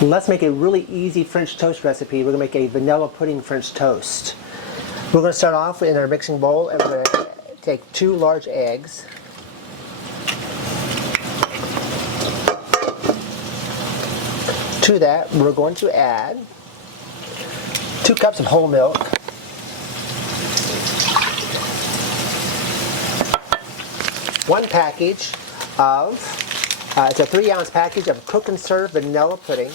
Let's make a really easy French toast recipe. We're going to make a vanilla pudding French toast. We're going to start off in our mixing bowl, and we're going to take 2 large eggs. To that, we're going to add 2 cups of whole milk, 1 package of, it's a 3-ounce package of cook and serve vanilla pudding.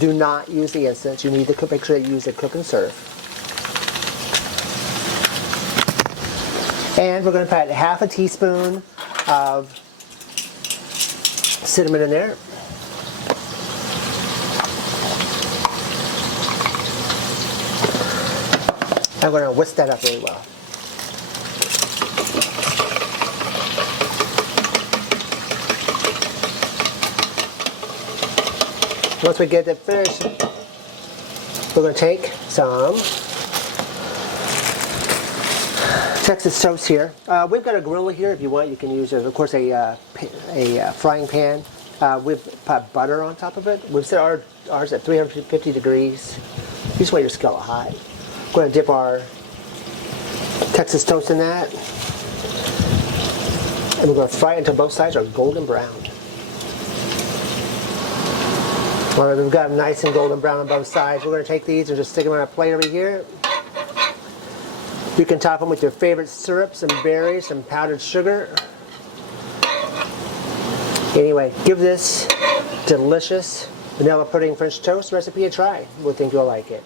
Do not use the instant. You need to make sure that you use the cook and serve. And we're going to put half a teaspoon of cinnamon in there. I'm going to whisk that up really well. Once we get it finished, we're going to take some Texas toast here. We've got a grill here. If you want, you can use, of course, a frying pan. We've put butter on top of it. We've set ours at 350 degrees. You just want your skillet hot. We're going to dip our Texas toast in that. And we're going to fry it until both sides are golden brown. All right, we've got them nice and golden brown on both sides. We're going to take these and just stick them on a plate over here. You can top them with your favorite syrups and berries and powdered sugar. Anyway, give this delicious vanilla pudding French toast recipe a try. We think you'll like it.